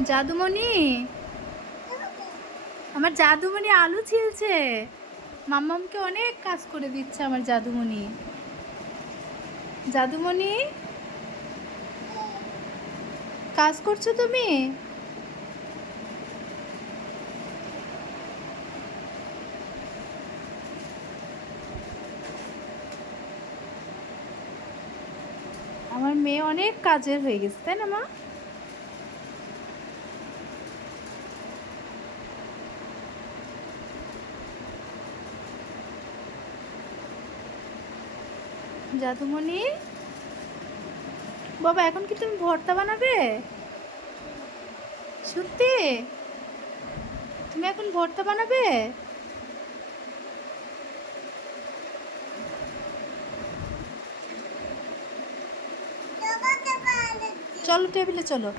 জাদুমণি, আমার জাদুমণি আলু ছিলছে। মাম্মামকে অনেক কাজ করে দিচ্ছে আমার জাদুমণি। জাদুমণি, কাজ করছো তুমি? আমার মেয়ে অনেক কাজের হয়ে গেছে, তাই না মা? জাদুমণি, বাবা এখন কি তুমি ভর্তা বানাবে? সত্যি? তুমি এখন ভর্তা বানাবে? চলো টেবিলে চলো।